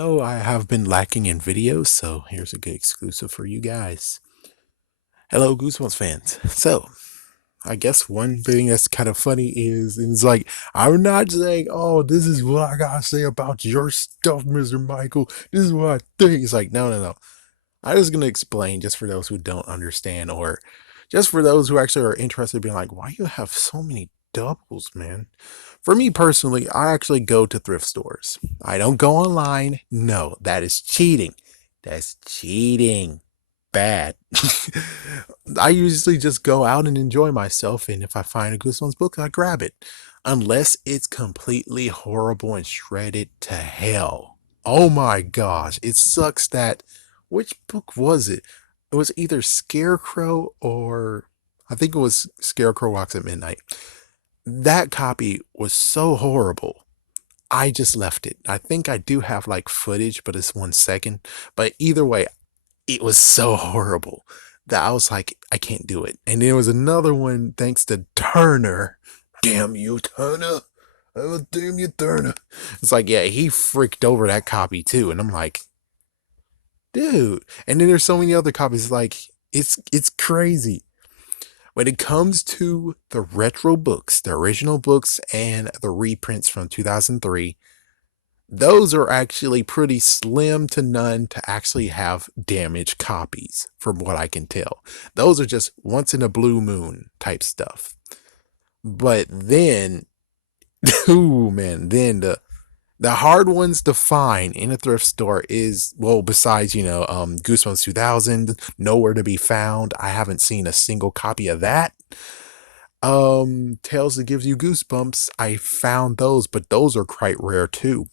know I have been lacking in videos, so here's a good exclusive for you guys. Hello, Goosebumps fans. So, I guess one thing that's kind of funny is it's like, I'm not saying, oh, this is what I gotta say about your stuff, Mr. Michael. This is what I think. It's like, no, no, no. I'm just gonna explain just for those who don't understand, or just for those who actually are interested in being like, why you have so many doubles, man? For me personally, I actually go to thrift stores. I don't go online. No, that is cheating. That's cheating. Bad. I usually just go out and enjoy myself, and if I find a Goosebumps book, I grab it. Unless it's completely horrible and shredded to hell. Oh my gosh. It sucks that. Which book was it? It was either Scarecrow or I think it was Scarecrow Walks at Midnight. That copy was so horrible. I just left it. I think I do have like footage, but it's 1 second. But either way, it was so horrible that I was like, I can't do it. And there was another one thanks to Turner. Damn you, Turner. Oh, damn you, Turner. It's like, yeah, he freaked over that copy too. And I'm like, dude. And then there's so many other copies. Like, it's crazy. When it comes to the retro books, the original books and the reprints from 2003, those are actually pretty slim to none to actually have damaged copies, from what I can tell. Those are just once in a blue moon type stuff. But then, ooh man, then the hard ones to find in a thrift store is, well, besides, Goosebumps 2000, nowhere to be found. I haven't seen a single copy of that. Tales that gives you goosebumps, I found those, but those are quite rare too.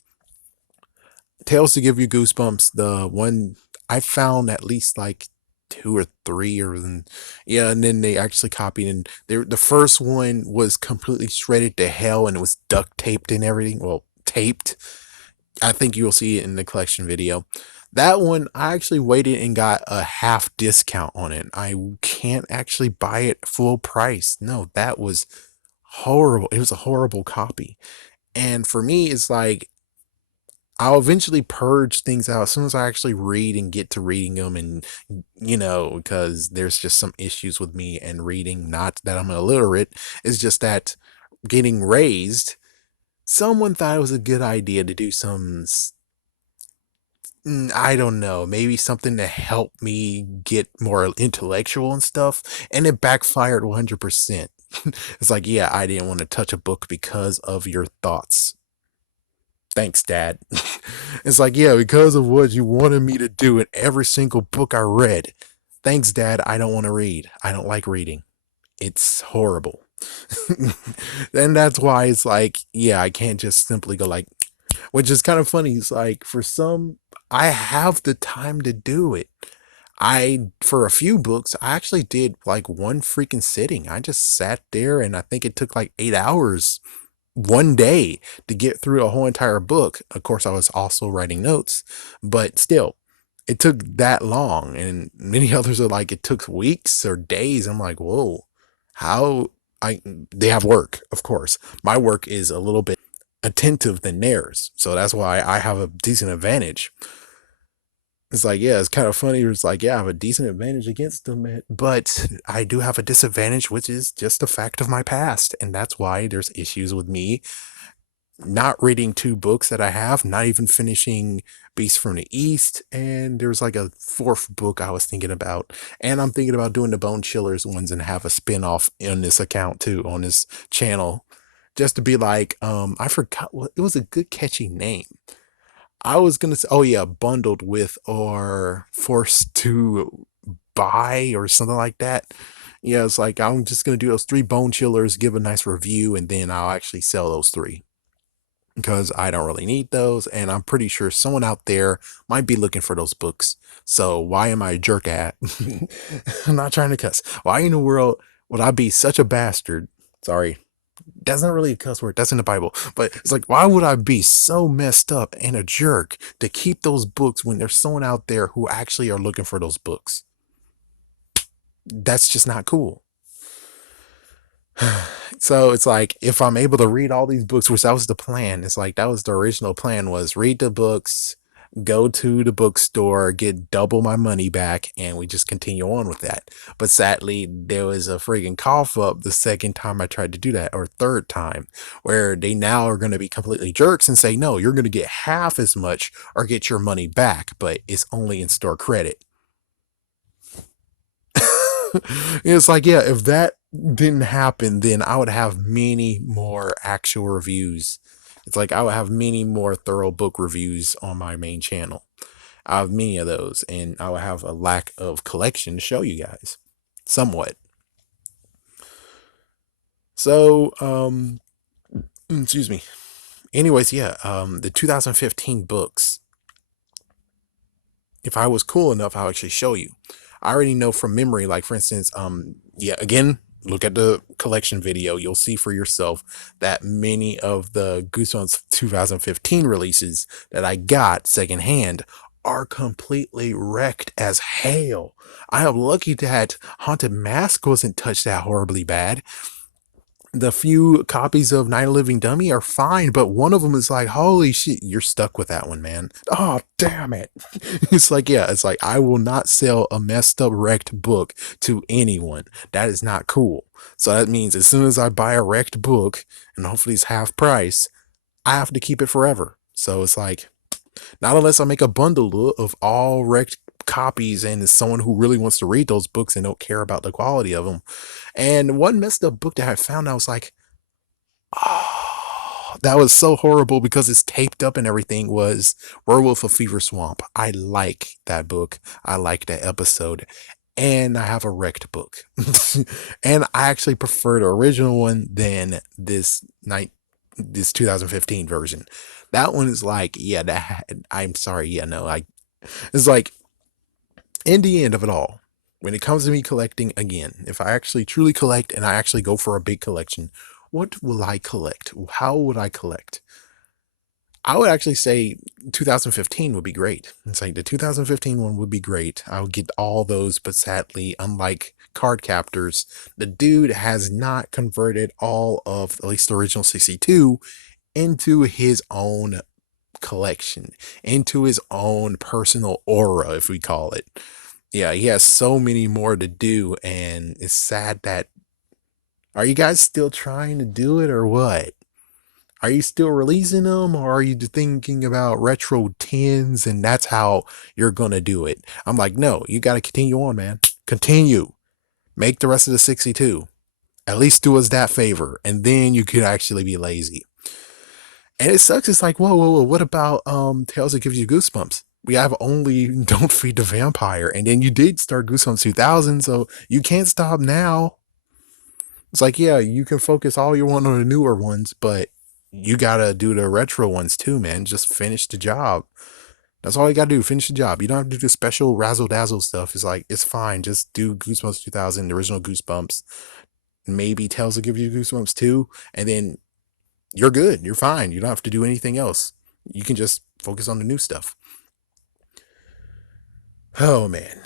Tales to give you goosebumps, the one I found at least like two or three, or yeah, and then they actually copied, and the first one was completely shredded to hell, and it was duct taped and everything. Well, taped. I think you'll see it in the collection video. That one, I actually waited and got a half discount on it. I can't actually buy it full price. No, that was horrible. It was a horrible copy. And for me, it's like, I'll eventually purge things out as soon as I actually read and get to reading them. And, because there's just some issues with me and reading. Not that I'm illiterate, it's just that getting raised, someone thought it was a good idea to do I don't know, maybe something to help me get more intellectual and stuff, and it backfired 100%. It's like, yeah, I didn't want to touch a book because of your thoughts. Thanks, Dad. It's like, yeah, because of what you wanted me to do in every single book I read. Thanks, Dad. I don't want to read. I don't like reading. It's horrible. And that's why it's like, yeah, I can't just simply go like, which is kind of funny. It's like, for some, I have the time to do it. For a few books, I actually did like one freaking sitting. I just sat there, and I think it took like 8 hours one day to get through a whole entire book. Of course, I was also writing notes, but still, it took that long. And many others are like, it took weeks or days. I'm like, whoa, how? They have work, of course. My work is a little bit attentive than theirs, so that's why I have a decent advantage. It's like, yeah, it's kind of funny. It's like, yeah, I have a decent advantage against them, but I do have a disadvantage, which is just a fact of my past. And that's why there's issues with me not reading two books that I have, not even finishing Beast from the East. And there's like a fourth book I was thinking about. And I'm thinking about doing the Bone Chillers ones and have a spin-off in this account too, on this channel. Just to be like, I forgot what it was, a good catchy name. I was gonna say, oh yeah, bundled with or forced to buy or something like that. Yeah, it's like, I'm just gonna do those three bone chillers, give a nice review, and then I'll actually sell those three because I don't really need those, and I'm pretty sure someone out there might be looking for those books. So why am I a jerk at? I'm not trying to cuss. Why in the world would I be such a bastard? Sorry, that's not really a cuss word. That's in the Bible. But it's like, why would I be so messed up and a jerk to keep those books when there's someone out there who actually are looking for those books? That's just not cool. So it's like, if I'm able to read all these books, which that was the plan, it's like that was the original plan, was read the books, go to the bookstore, get double my money back, and we just continue on with that. But sadly, there was a friggin' cough up the second time I tried to do that, or third time, where they now are going to be completely jerks and say, no, you're going to get half as much or get your money back, but it's only in store credit. It's like, yeah, if that didn't happen, then I would have many more actual reviews. It's like I would have many more thorough book reviews on my main channel. I have many of those, and I will have a lack of collection to show you guys, somewhat. So, excuse me. Anyways, yeah, the 2015 books. If I was cool enough, I'll actually show you. I already know from memory, like for instance, yeah, again, look at the collection video. You'll see for yourself that many of the Goosebumps 2015 releases that I got secondhand are completely wrecked as hell. I am lucky that Haunted Mask wasn't touched that horribly bad. The few copies of Night of Living Dummy are fine, but one of them is like, holy shit, you're stuck with that one, man. Oh, damn it. It's like, yeah, it's like, I will not sell a messed up, wrecked book to anyone. That is not cool. So that means as soon as I buy a wrecked book, and hopefully it's half price, I have to keep it forever. So it's like, not unless I make a bundle of all wrecked copies and it's someone who really wants to read those books and don't care about the quality of them. And one messed up book that I found, I was like, oh, that was so horrible because it's taped up and everything, was Werewolf of Fever Swamp. I like that book. I like that episode. And I have a wrecked book. And I actually prefer the original one than this 2015 version. That one is like, yeah, I'm sorry, yeah, no, it's like, in the end of it all, when it comes to me collecting again, if I actually truly collect and I actually go for a big collection, what will I collect? How would I collect? I would actually say 2015 would be great. It's like the 2015 one would be great. I would get all those, but sadly, unlike Card Captors, the dude has not converted all of at least the original 62 into his own collection, into his own personal aura, if we call it. Yeah, he has so many more to do, and it's sad that. Are you guys still trying to do it or what? Are you still releasing them, or are you thinking about retro tins and that's how you're gonna do it? I'm like, no, you gotta continue on, man. Continue. Make the rest of the 62. At least do us that favor, and then you could actually be lazy. And it sucks. It's like, whoa, whoa, whoa. What about Tales that gives you goosebumps? We have only Don't Feed the Vampire, and then you did start Goosebumps 2000, so you can't stop now. It's like, yeah, you can focus all you want on the newer ones, but you gotta do the retro ones too, man. Just finish the job. That's all you gotta do. Finish the job. You don't have to do the special razzle dazzle stuff. It's like, it's fine. Just do Goosebumps 2000, the original Goosebumps. Maybe Tales will give you Goosebumps too, and then you're good. You're fine. You don't have to do anything else. You can just focus on the new stuff. Oh man.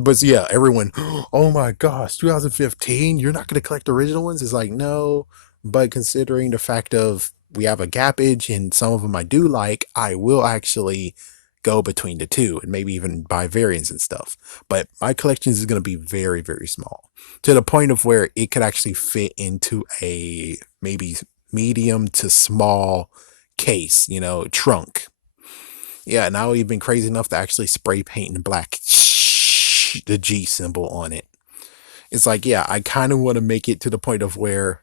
But yeah, everyone, oh my gosh, 2015, you're not going to collect original ones? It's like, no, but considering the fact of we have a gappage and some of them I do like, I will actually go between the two and maybe even buy variants and stuff. But my collection is going to be very, very small, to the point of where it could actually fit into a maybe medium to small case, trunk. Yeah, now we've been crazy enough to actually spray paint in black the G symbol on it. It's like, yeah, I kind of want to make it to the point of where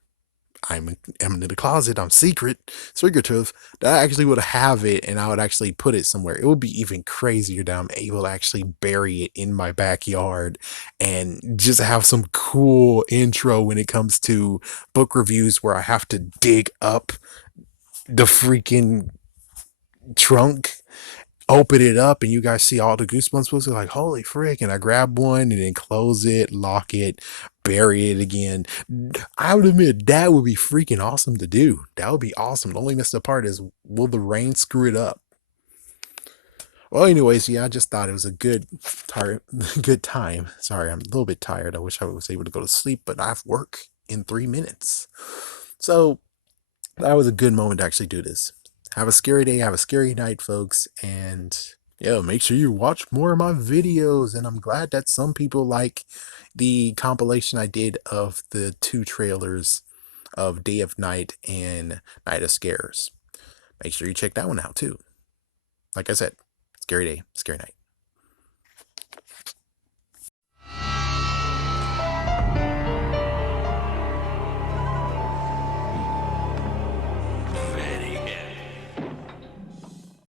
I'm in the closet, I'm secretive, that I actually would have it and I would actually put it somewhere. It would be even crazier that I'm able to actually bury it in my backyard and just have some cool intro when it comes to book reviews where I have to dig up the freaking trunk, open it up, and you guys see all the Goosebumps books. Are like, holy frick! And I grab one and then close it, lock it, bury it again. I would admit that would be freaking awesome to do. That would be awesome. The only messed up part is, will the rain screw it up? Well, anyways, yeah, I just thought it was a good time. Sorry, I'm a little bit tired. I wish I was able to go to sleep, but I have work in 3 minutes. So that was a good moment to actually do this. Have a scary day, have a scary night, folks, and yeah, make sure you watch more of my videos. And I'm glad that some people like the compilation I did of the two trailers of Day of Night and Night of Scares. Make sure you check that one out too. Like I said, scary day, scary night.